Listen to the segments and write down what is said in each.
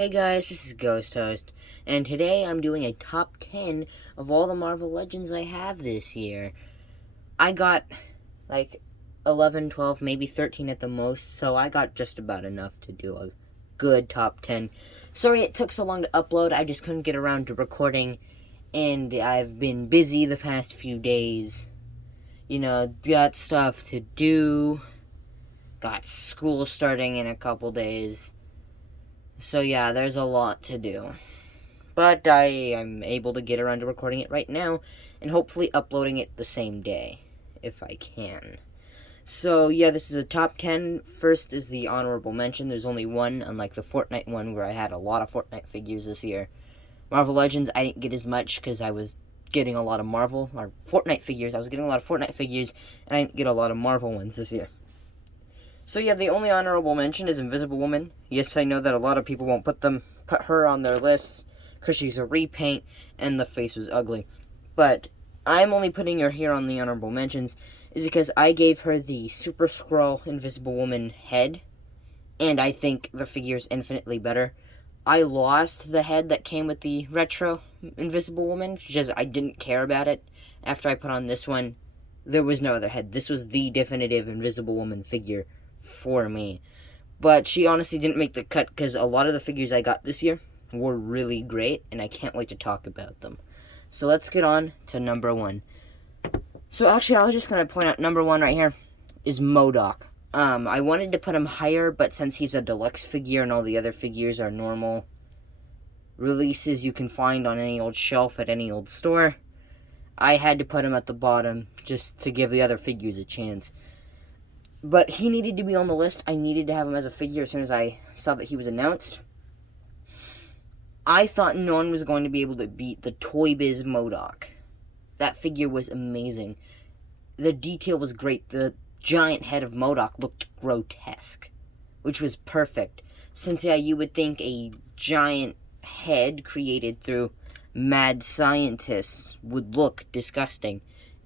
Hey guys, this is Ghost Host, and today I'm doing a top 10 of all the Marvel Legends I have this year. I got like 11, 12, maybe 13 at the most, so I got just about enough to do a good top 10. Sorry it took so long to upload, I just couldn't get around to recording, and I've been busy the past few days. Got stuff to do, got school starting in a couple days. So yeah, there's a lot to do. But I am able to get around to recording it right now, and hopefully uploading it the same day, if I can. So yeah, this is a top 10. First is the honorable mention. There's only one, unlike the Fortnite one, where I had a lot of Fortnite figures this year. Marvel Legends, I didn't get as much, because I was getting a lot of Marvel, or Fortnite figures. I was getting a lot of Fortnite figures, and I didn't get a lot of Marvel ones this year. So yeah, the only honorable mention is Invisible Woman. Yes, I know that a lot of people won't put her on their lists because she's a repaint and the face was ugly. But I'm only putting her here on the honorable mentions is because I gave her the Super Skrull Invisible Woman head, and I think the figure is infinitely better. I lost the head that came with the retro Invisible Woman because I didn't care about it. After I put on this one, there was no other head. This was the definitive Invisible Woman figure for me. But she honestly didn't make the cut because a lot of the figures I got this year were really great, and I can't wait to talk about them. So let's get on to number one. So actually, I was just going to point out number one right here is Modoc. I wanted to put him higher, but since he's a deluxe figure and all the other figures are normal releases you can find on any old shelf at any old store, I had to put him at the bottom just to give the other figures a chance. But he needed to be on the list. I needed to have him as a figure as soon as I saw that he was announced. I thought no one was going to be able to beat the Toy Biz Modoc. That figure was amazing. The detail was great. The giant head of Modoc looked grotesque, which was perfect. Since, yeah, you would think a giant head created through mad scientists would look disgusting.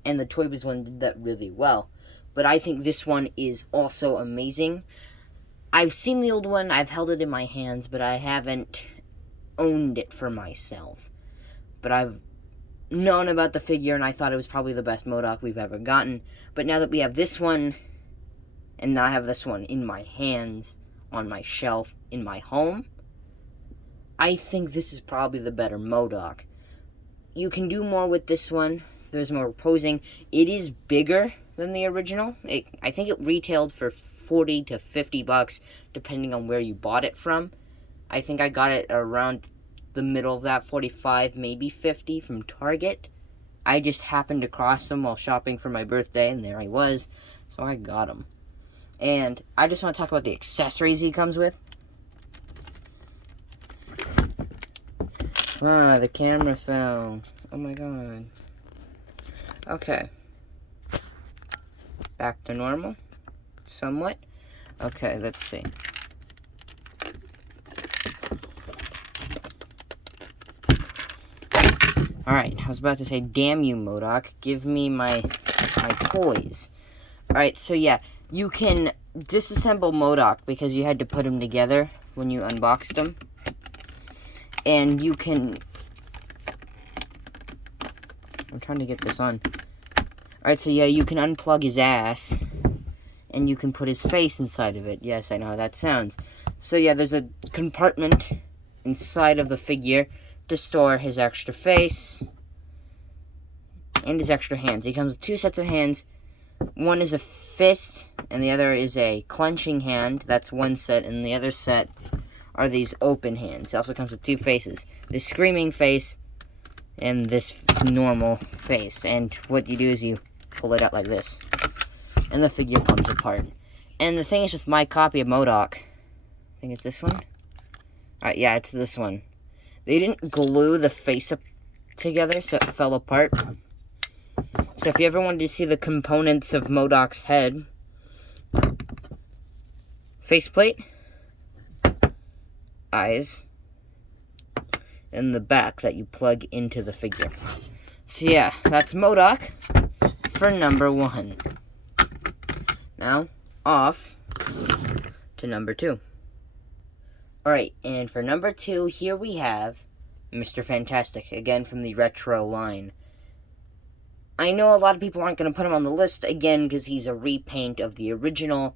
And the Toy Biz one did that really well. But I think this one is also amazing. I've seen the old one, I've held it in my hands, but I haven't owned it for myself. But I've known about the figure, and I thought it was probably the best Modoc we've ever gotten. But now that we have this one, and now I have this one in my hands, on my shelf, in my home, I think this is probably the better Modoc. You can do more with this one. There's more posing. It is bigger than the original. I think it retailed for $40 to $50, depending on where you bought it from. I think I got it around the middle of that, 45, maybe 50 from Target. I just happened to cross them while shopping for my birthday, and there I was, so I got them. And I just want to talk about the accessories he comes with. Ah, the camera fell. Oh my god. Okay. Back to normal, somewhat. Okay, let's see. Alright, I was about to say, damn you, Modoc. Give me my toys. Alright, so yeah, you can disassemble Modoc because you had to put him together when you unboxed him. And you can... I'm trying to get this on. Alright, so yeah, you can unplug his ass, and you can put his face inside of it. Yes, I know how that sounds. So yeah, there's a compartment inside of the figure to store his extra face and his extra hands. He comes with two sets of hands. One is a fist, and the other is a clenching hand. That's one set, and the other set are these open hands. It also comes with two faces. This screaming face and this normal face. And what you do is you pull it out like this, and the figure comes apart. And the thing is with my copy of Modoc, I think it's this one. Alright, yeah, it's this one. They didn't glue the face up together, so it fell apart. So if you ever wanted to see the components of Modoc's head, faceplate, eyes, and the back that you plug into the figure. So yeah, that's Modoc for number one. Now, off to number two. Alright, and for number 2, here we have Mr. Fantastic, again from the retro line. I know a lot of people aren't going to put him on the list, again, because he's a repaint of the original,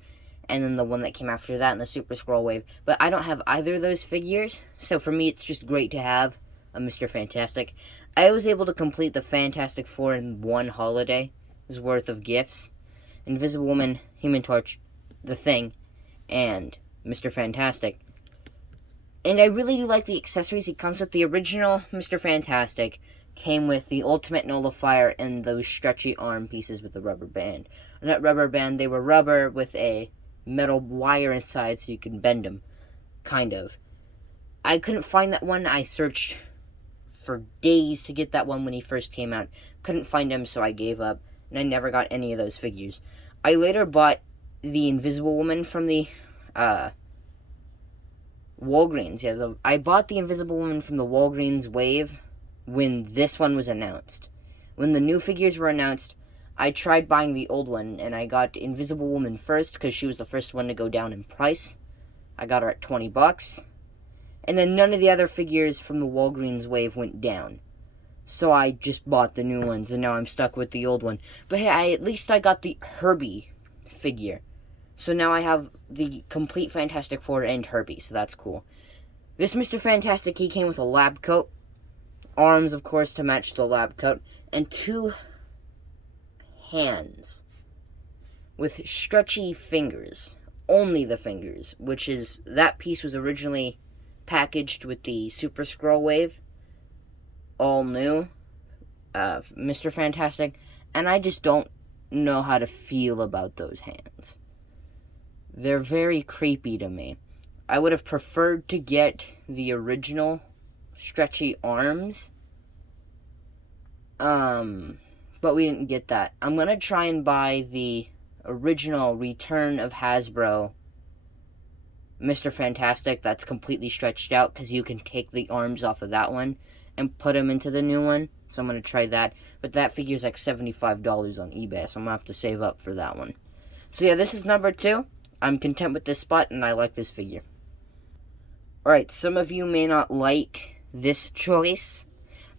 and then the one that came after that in the Super Scroll Wave. But I don't have either of those figures, so for me it's just great to have a Mr. Fantastic. I was able to complete the Fantastic Four in one holiday's worth of gifts. Invisible Woman, Human Torch, The Thing, and Mr. Fantastic. And I really do like the accessories he comes with. The original Mr. Fantastic came with the ultimate nullifier and those stretchy arm pieces with the rubber band. Not rubber band, they were rubber with a metal wire inside so you can bend them. Kind of. I couldn't find that one. I searched for days to get that one when he first came out. Couldn't find him, so I gave up. And I never got any of those figures. I later bought the Invisible Woman from the Walgreens. Yeah, I bought the Invisible Woman from the Walgreens wave when this one was announced. When the new figures were announced, I tried buying the old one, and I got Invisible Woman first because she was the first one to go down in price. I got her at $20. And then none of the other figures from the Walgreens wave went down. So I just bought the new ones, and now I'm stuck with the old one. But hey, at least I got the Herbie figure. So now I have the complete Fantastic Four and Herbie, so that's cool. This Mr. Fantastic, he came with a lab coat. Arms, of course, to match the lab coat. And 2 hands with stretchy fingers. Only the fingers, which is, that piece was originally packaged with the Super Scroll Wave. All new. Mr. Fantastic. And I just don't know how to feel about those hands. They're very creepy to me. I would have preferred to get the original stretchy arms. But we didn't get that. I'm gonna try and buy the original Return of Hasbro Mr. Fantastic that's completely stretched out, because you can take the arms off of that one and put them into the new one. So I'm gonna try that. But that figure's like $75 on eBay, so I'm gonna have to save up for that one. So yeah, this is number 2. I'm content with this spot, and I like this figure. Alright, some of you may not like this choice,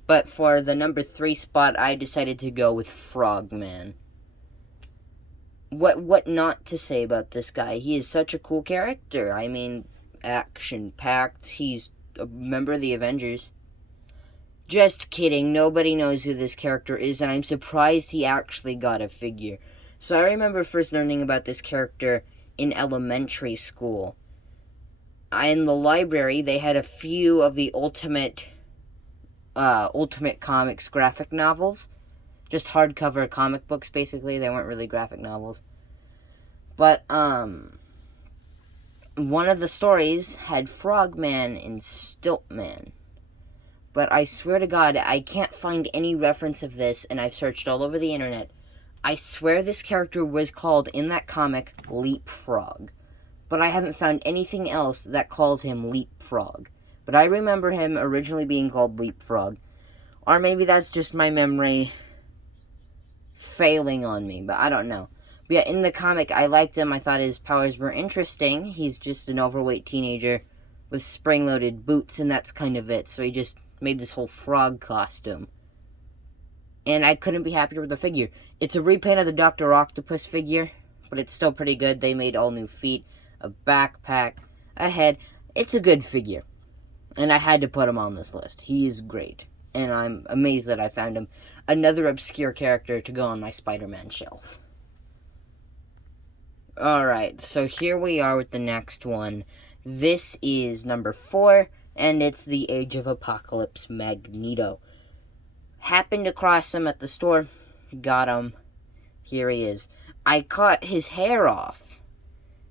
but for the number 3 spot, I decided to go with Frogman. What not to say about this guy? He is such a cool character. I mean, action-packed. He's a member of the Avengers. Just kidding. Nobody knows who this character is, and I'm surprised he actually got a figure. So I remember first learning about this character in elementary school. In the library, they had a few of the Ultimate Comics graphic novels. Just hardcover comic books, basically. They weren't really graphic novels. But, one of the stories had Frogman and Stiltman. But I swear to God, I can't find any reference of this, and I've searched all over the internet. I swear this character was called, in that comic, Leapfrog. But I haven't found anything else that calls him Leapfrog. But I remember him originally being called Leapfrog. Or maybe that's just my memory failing on me, but I don't know. But yeah, in the comic, I liked him. I thought his powers were interesting. He's just an overweight teenager with spring-loaded boots, and that's kind of it. So he just made this whole frog costume. And I couldn't be happier with the figure. It's a repaint of the Dr. Octopus figure, but it's still pretty good. They made all new feet, a backpack, a head. It's a good figure. And I had to put him on this list. He is great. And I'm amazed that I found him. Another obscure character to go on my Spider-Man shelf. Alright, so here we are with the next one. This is number 4, and it's the Age of Apocalypse Magneto. Happened across him at the store. Got him. Here he is. I cut his hair off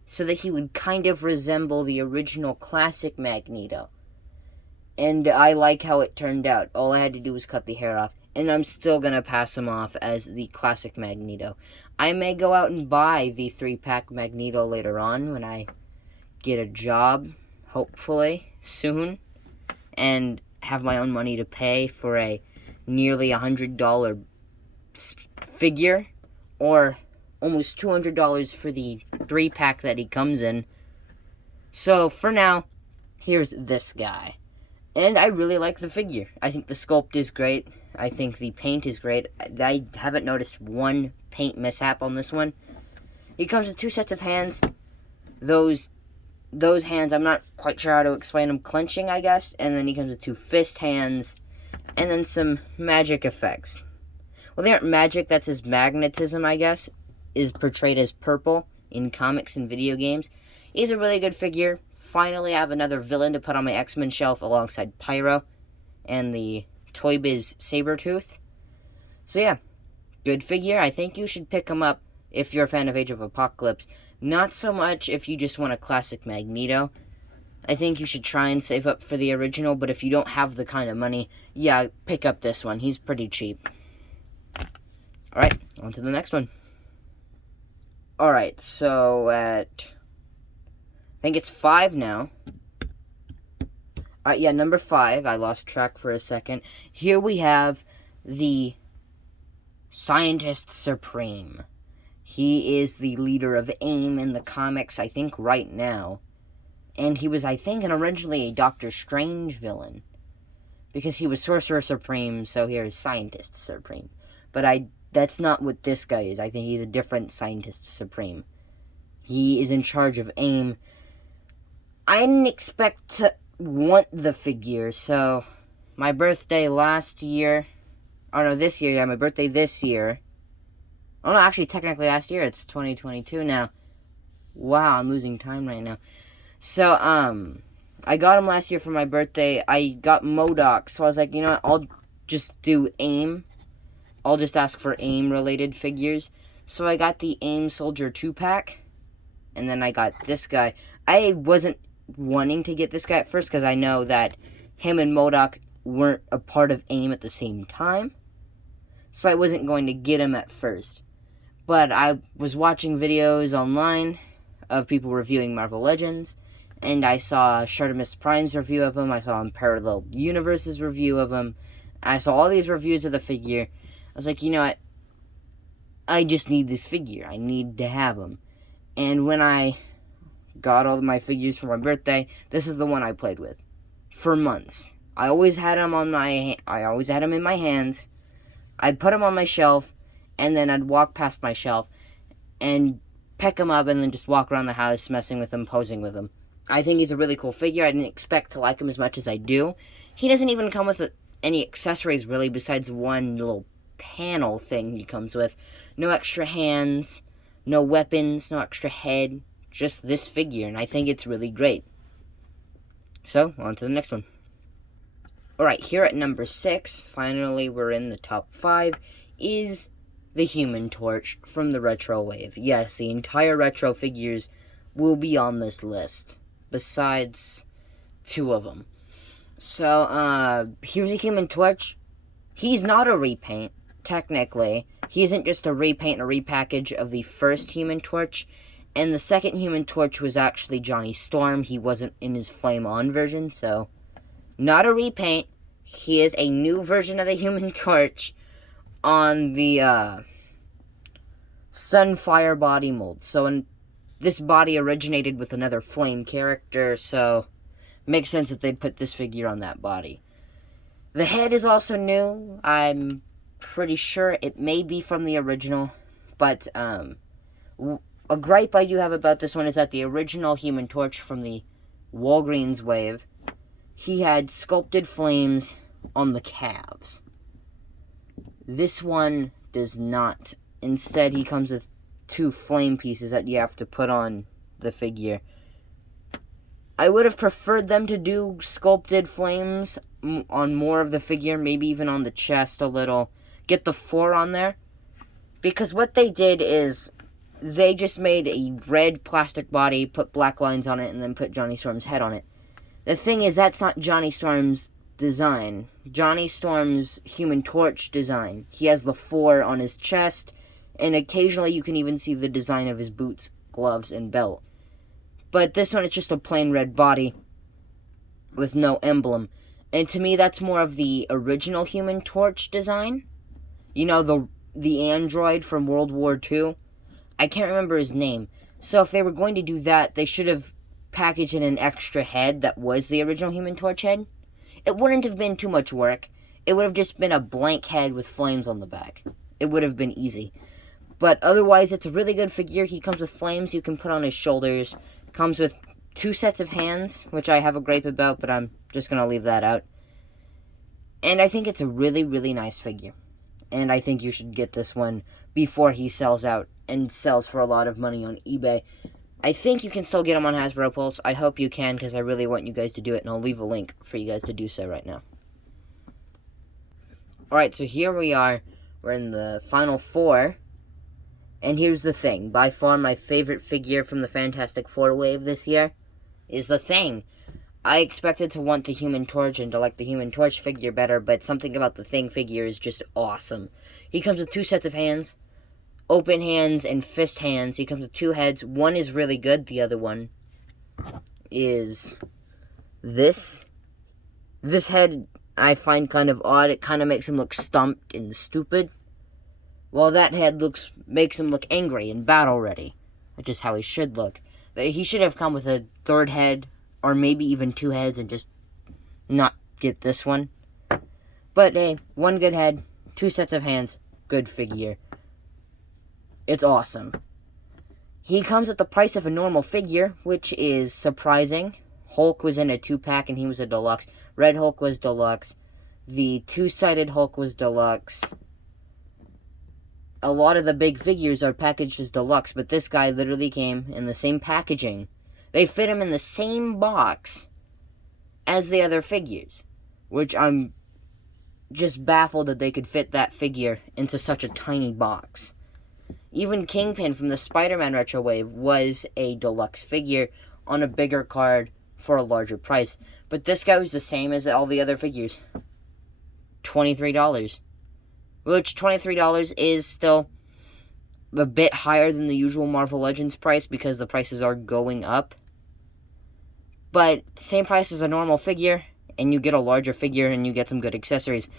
so that he would kind of resemble the original classic Magneto. And I like how it turned out. All I had to do was cut the hair off. And I'm still going to pass him off as the classic Magneto. I may go out and buy the 3-pack Magneto later on when I get a job, hopefully, soon. And have my own money to pay for a nearly $100 figure. Or almost $200 for the 3-pack that he comes in. So, for now, here's this guy. And I really like the figure. I think the sculpt is great. I think the paint is great. I haven't noticed one paint mishap on this one. He comes with 2 sets of hands. Those hands, I'm not quite sure how to explain them. Clenching, I guess. And then he comes with 2 fist hands. And then some magic effects. Well, they aren't magic. That's his magnetism, I guess. Is portrayed as purple in comics and video games. He's a really good figure. Finally, I have another villain to put on my X-Men shelf alongside Pyro and the Toy Biz Sabretooth. So yeah, good figure. I think you should pick him up if you're a fan of Age of Apocalypse. Not so much if you just want a classic Magneto. I think you should try and save up for the original, but if you don't have the kind of money, yeah, pick up this one. He's pretty cheap. Alright, on to the next one. Alright, so at... I think it's 5 now. Alright, yeah, number 5. I lost track for a second. Here we have the Scientist Supreme. He is the leader of AIM in the comics, I think, right now. And he was, I think, originally a Doctor Strange villain. Because he was Sorcerer Supreme, so here is Scientist Supreme. But that's not what this guy is. I think he's a different Scientist Supreme. He is in charge of AIM. I didn't expect to want the figure, so my birthday last year, oh no, this year, yeah, my birthday this year. Oh no, actually, technically last year, it's 2022 now. Wow, I'm losing time right now. So, I got him last year for my birthday. I got Modoc, so I was like, you know what, I'll just do AIM. I'll just ask for AIM-related figures. So I got the AIM Soldier 2-pack, and then I got this guy. I wasn't wanting to get this guy at first because I know that him and Modoc weren't a part of AIM at the same time, so I wasn't going to get him at first. But I was watching videos online of people reviewing Marvel Legends, and I saw Shartimus Prime's review of him, I saw Parallel Universe's review of him, I saw all these reviews of the figure. I was like, you know what, I just need this figure, I need to have him. And when I got all of my figures for my birthday, this is the one I played with for months. I always had him in my hands. I'd put him on my shelf, and then I'd walk past my shelf and pick him up and then just walk around the house messing with him, posing with him. I think he's a really cool figure. I didn't expect to like him as much as I do. He doesn't even come with any accessories really besides one little panel thing he comes with. No extra hands, no weapons, no extra head. Just this figure, and I think it's really great. So, on to the next one. Alright, here at number 6, finally we're in the top 5, is the Human Torch from the Retro Wave. Yes, the entire Retro figures will be on this list, besides 2 of them. So, here's the Human Torch. He's not a repaint, technically. He isn't just a repaint and a repackage of the first Human Torch. And the second Human Torch was actually Johnny Storm. He wasn't in his Flame On version, so not a repaint. He is a new version of the Human Torch on the Sunfire body mold. So this body originated with another Flame character, so it makes sense that they'd put this figure on that body. The head is also new. I'm pretty sure it may be from the original, but a gripe I do have about this one is that the original Human Torch from the Walgreens wave, he had sculpted flames on the calves. This one does not. Instead, he comes with 2 flame pieces that you have to put on the figure. I would have preferred them to do sculpted flames on more of the figure, maybe even on the chest a little. Get the 4 on there. Because what they did is they just made a red plastic body, put black lines on it, and then put Johnny Storm's head on it. The thing is, that's not Johnny Storm's design. Johnny Storm's Human Torch design. He has the 4 on his chest, and occasionally you can even see the design of his boots, gloves, and belt. But this one, it's just a plain red body with no emblem. And to me, that's more of the original Human Torch design. You know, the android from World War II. I can't remember his name. So if they were going to do that, they should have packaged in an extra head that was the original Human Torch head, it wouldn't have been too much work. It would have just been a blank head with flames on the back. It would have been easy. But otherwise, it's a really good figure. He comes with flames you can put on his shoulders. Comes with 2 sets of hands, which I have a gripe about, but I'm just going to leave that out. And I think it's a really, really nice figure. And I think you should get this one before he sells out and sells for a lot of money on eBay. I think you can still get him on Hasbro Pulse. I hope you can, because I really want you guys to do it, and I'll leave a link for you guys to do so right now. Alright, so here we are. We're in the final 4. And here's the thing. By far my favorite figure from the Fantastic Four wave this year is the Thing. I expected to want the Human Torch and to like the Human Torch figure better, but something about the Thing figure is just awesome. He comes with 2 sets of hands. Open hands and fist hands. He comes with 2 heads. One is really good. The other one is this. This head I find kind of odd. It kind of makes him look stumped and stupid. While that head makes him look angry and battle ready. Which is how he should look. He should have come with a 3rd head, or maybe even 2 heads, and just not get this one. But hey, 1 good head, 2 sets of hands, good figure. It's awesome. He comes at the price of a normal figure, which is surprising. Hulk was in a 2-pack and he was a deluxe. Red Hulk was deluxe. The 2-sided Hulk was deluxe. A lot of the big figures are packaged as deluxe, but this guy literally came in the same packaging. They fit him in the same box as the other figures, which I'm just baffled that they could fit that figure into such a tiny box. Even Kingpin from the Spider-Man Retro Wave was a deluxe figure on a bigger card for a larger price. But this guy was the same as all the other figures. $23. Which $23 is still a bit higher than the usual Marvel Legends price because the prices are going up. But same price as a normal figure, and you get a larger figure and you get some good accessories.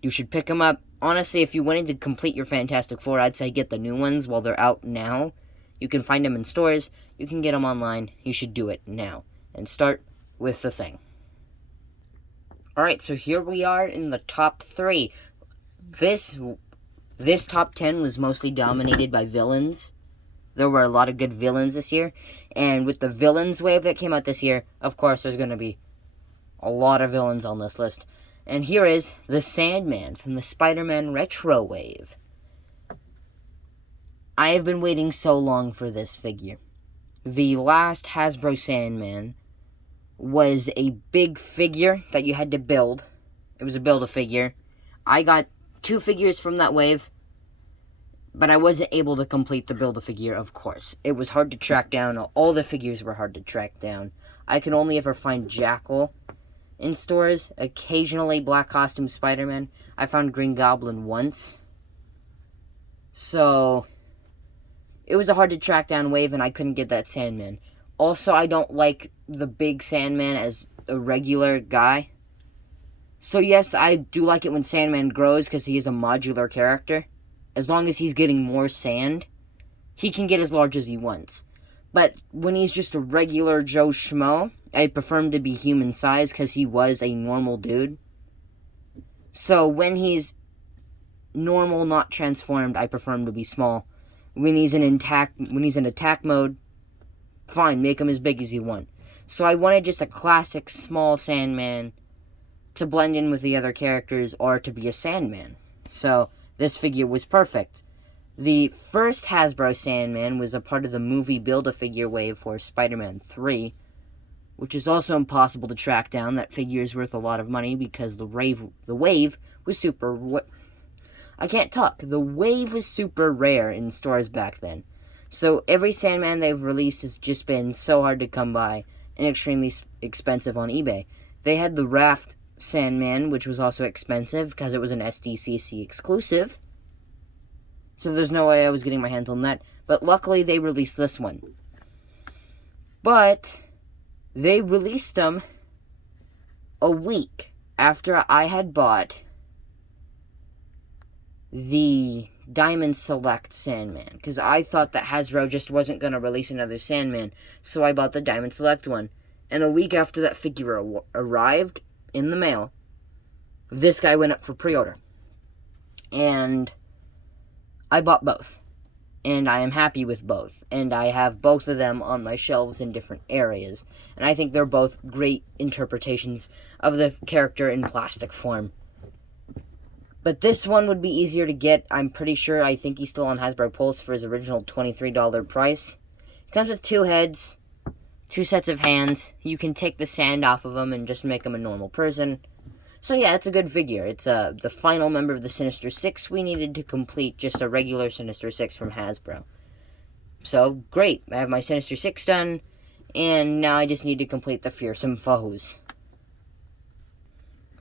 You should pick them up. Honestly, if you wanted to complete your Fantastic Four, I'd say get the new ones while they're out now. You can find them in stores. You can get them online. You should do it now. And start with the Thing. Alright, so here we are in the top 3. This top 10 was mostly dominated by villains. There were a lot of good villains this year. And with the villains wave that came out this year, of course, there's going to be a lot of villains on this list. And here is the Sandman from the Spider-Man Retro Wave. I have been waiting so long for this figure. The last Hasbro Sandman was a big figure that you had to build. It was a Build-A-Figure. I got 2 figures from that wave, but I wasn't able to complete the Build-A-Figure, of course. It was hard to track down. All the figures were hard to track down. I could only ever find Jackal in stores, occasionally Black Costume Spider-Man. I found Green Goblin once. So, it was a hard to track down wave, and I couldn't get that Sandman. Also, I don't like the big Sandman as a regular guy. So yes, I do like it when Sandman grows, because he is a modular character. As long as he's getting more sand, he can get as large as he wants. But when he's just a regular Joe Schmo, I prefer him to be human size because he was a normal dude. So when he's normal, not transformed, I prefer him to be small. When he's in attack mode, fine, make him as big as you want. So I wanted just a classic small Sandman to blend in with the other characters or to be a Sandman. So this figure was perfect. The first Hasbro Sandman was a part of the movie Build-A-Figure wave for Spider-Man 3, which is also impossible to track down. That figure is worth a lot of money because the wave was super... I can't talk. The wave was super rare in stores back then. So every Sandman they've released has just been so hard to come by and extremely expensive on eBay. They had the Raft Sandman, which was also expensive because it was an SDCC exclusive. So there's no way I was getting my hands on that. But luckily they released this one. But they released them a week after I had bought the Diamond Select Sandman, because I thought that Hasbro just wasn't going to release another Sandman, so I bought the Diamond Select one. And a week after that figure arrived in the mail, this guy went up for pre-order. And I bought both. And I am happy with both. And I have both of them on my shelves in different areas. And I think they're both great interpretations of the character in plastic form. But this one would be easier to get. I'm pretty sure. I think he's still on Hasbro Pulse for his original $23 price. It comes with 2 heads, 2 sets of hands. You can take the sand off of him and just make him a normal person. So yeah, it's a good figure. It's the final member of the Sinister Six we needed to complete just a regular Sinister Six from Hasbro. So, great. I have my Sinister Six done, and now I just need to complete the Fearsome Foes.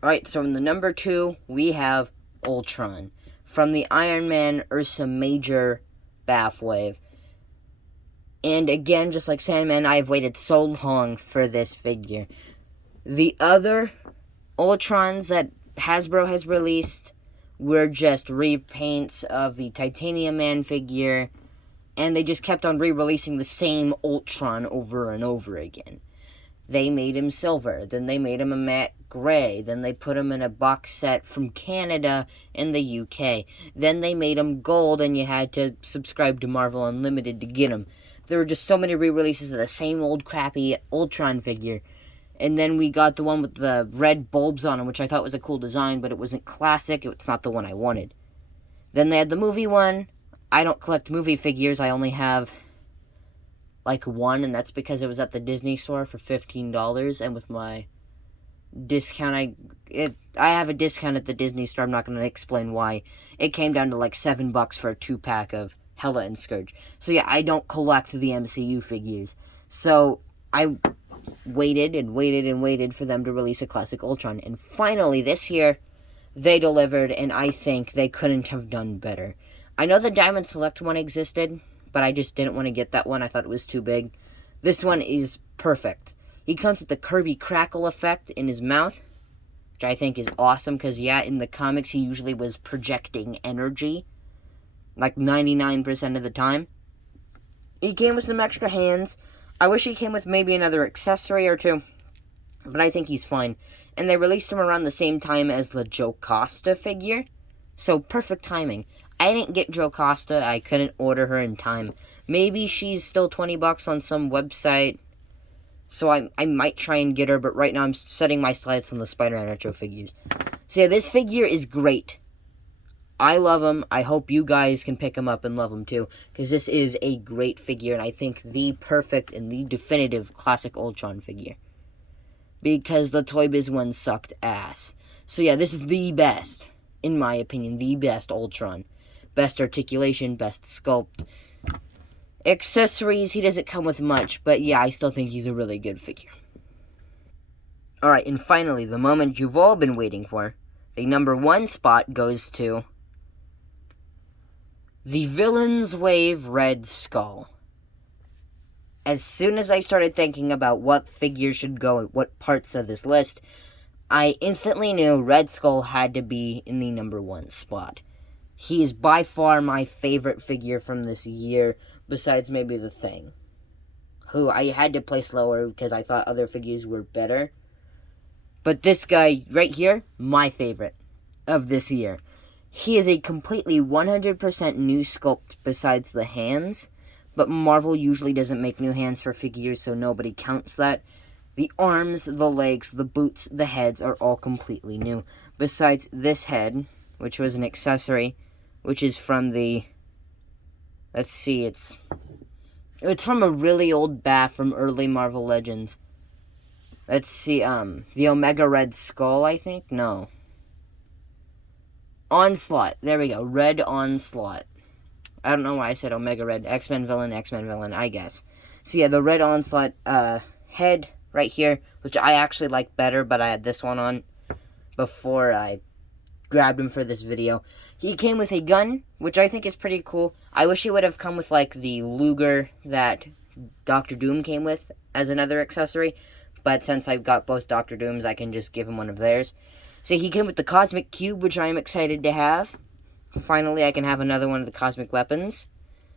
Alright, so in the number 2, we have Ultron, from the Iron Man Ursa Major Bathwave. And again, just like Sandman, I have waited so long for this figure. The other Ultrons that Hasbro has released were just repaints of the Titanium Man figure, and they just kept on re-releasing the same Ultron over and over again. They made him silver, then they made him a matte gray, then they put him in a box set from Canada and the UK, then they made him gold and you had to subscribe to Marvel Unlimited to get him. There were just so many re-releases of the same old crappy Ultron figure. And then we got the one with the red bulbs on him, which I thought was a cool design, but it wasn't classic. It's not the one I wanted. Then they had the movie one. I don't collect movie figures. I only have, like, one, and that's because it was at the Disney store for $15. And with my discount, I have a discount at the Disney store. I'm not going to explain why. It came down to, like, $7 for a 2-pack of Hela and Scourge. So, yeah, I don't collect the MCU figures. So, I waited and waited and waited for them to release a classic Ultron. And finally, this year, they delivered, and I think they couldn't have done better. I know the Diamond Select one existed, but I just didn't want to get that one. I thought it was too big. This one is perfect. He comes with the Kirby Crackle effect in his mouth, which I think is awesome, because, yeah, in the comics, he usually was projecting energy, like 99% of the time. He came with some extra hands. I wish he came with maybe another accessory or two, but I think he's fine. And they released him around the same time as the Jocasta figure, so perfect timing. I didn't get Jocasta, I couldn't order her in time. Maybe she's still $20 on some website, so I might try and get her, but right now I'm setting my sights on the Spider-Man retro figures. So yeah, this figure is great. I love him. I hope you guys can pick him up and love him too, because this is a great figure, and I think the perfect and the definitive classic Ultron figure. Because the Toy Biz one sucked ass. So yeah, this is the best, in my opinion, the best Ultron. Best articulation, best sculpt. Accessories, he doesn't come with much, but yeah, I still think he's a really good figure. Alright, and finally, the moment you've all been waiting for. The number 1 spot goes to the Villains Wave Red Skull. As soon as I started thinking about what figures should go at what parts of this list, I instantly knew Red Skull had to be in the number 1 spot. He is by far my favorite figure from this year, besides maybe The Thing, who I had to place lower because I thought other figures were better. But this guy right here, my favorite of this year. He is a completely 100% new sculpt besides the hands, but Marvel usually doesn't make new hands for figures, so nobody counts that. The arms, the legs, the boots, the heads are all completely new, besides this head, which was an accessory, which is from the, let's see, it's from a really old bath from early Marvel Legends. Let's see, the Omega Red Skull, I think? No. Onslaught. There we go. Red Onslaught. I don't know why I said Omega Red. X-Men villain, I guess. So yeah, the Red Onslaught head right here, which I actually like better, but I had this one on before I grabbed him for this video. He came with a gun, which I think is pretty cool. I wish he would have come with, like, the Luger that Doctor Doom came with as another accessory, but since I've got both Doctor Dooms, I can just give him one of theirs. So he came with the Cosmic Cube, which I am excited to have. Finally, I can have another one of the cosmic weapons.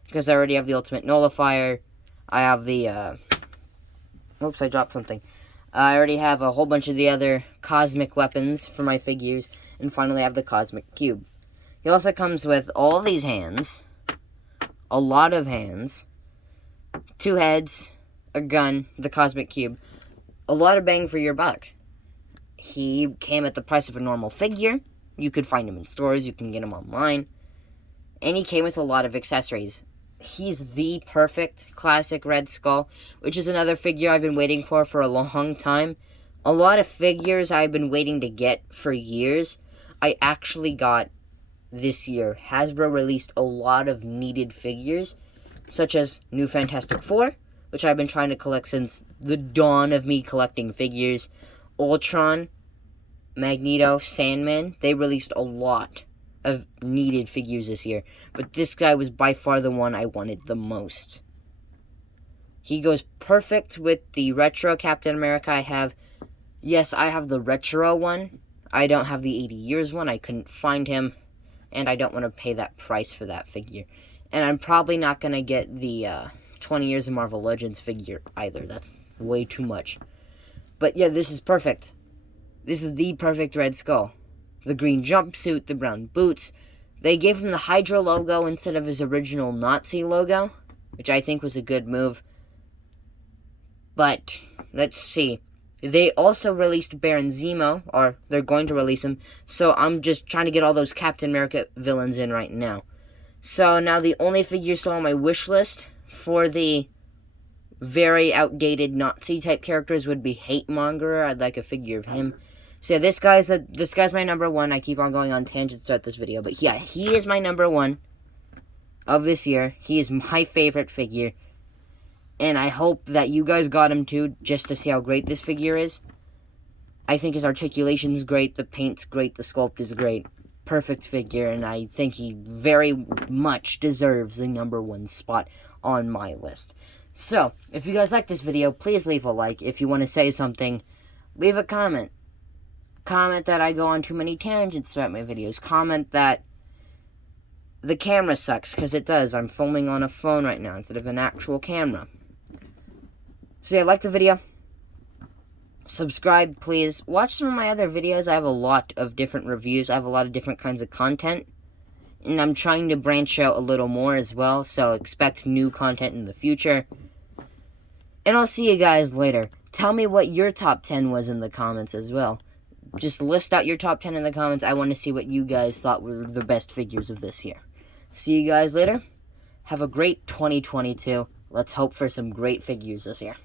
Because I already have the ultimate nullifier. I have the, oops, I dropped something. I already have a whole bunch of the other cosmic weapons for my figures. And finally, I have the cosmic cube. He also comes with all these hands. A lot of hands. 2 heads. A gun. The cosmic cube. A lot of bang for your buck. He came at the price of a normal figure. You could find him in stores. You can get him online. And he came with a lot of accessories. He's the perfect classic Red Skull, which is another figure I've been waiting for a long time. A lot of figures I've been waiting to get for years, I actually got this year. Hasbro released a lot of needed figures, such as New Fantastic Four, which I've been trying to collect since the dawn of me collecting figures. Ultron, Magneto, Sandman, they released a lot of needed figures this year, but this guy was by far the one I wanted the most. He goes perfect with the retro Captain America I have. Yes, I have the retro one. I don't have the 80 years one. I couldn't find him, and I don't want to pay that price for that figure. And I'm probably not going to get the 20 Years of Marvel Legends figure either. That's way too much. But yeah, this is perfect. This is the perfect Red Skull. The green jumpsuit, the brown boots. They gave him the Hydra logo instead of his original Nazi logo, which I think was a good move. But, let's see. They also released Baron Zemo, or they're going to release him, so I'm just trying to get all those Captain America villains in right now. So now the only figure still on my wish list for the very outdated Nazi-type characters would be Hate Mongerer. I'd like a figure of him. So yeah, this guy's my number 1. I keep on going on tangents throughout this video. But yeah, he is my number 1 of this year. He is my favorite figure. And I hope that you guys got him too, just to see how great this figure is. I think his articulation's great, the paint's great, the sculpt is great. Perfect figure, and I think he very much deserves the number 1 spot on my list. So, if you guys like this video, please leave a like. If you want to say something, leave a comment. Comment that I go on too many tangents throughout my videos. Comment that the camera sucks, because it does. I'm filming on a phone right now instead of an actual camera. So yeah, like the video. Subscribe, please. Watch some of my other videos. I have a lot of different reviews. I have a lot of different kinds of content. And I'm trying to branch out a little more as well, so expect new content in the future. And I'll see you guys later. Tell me what your top 10 was in the comments as well. Just list out your top 10 in the comments. I want to see what you guys thought were the best figures of this year. See you guys later. Have a great 2022. Let's hope for some great figures this year.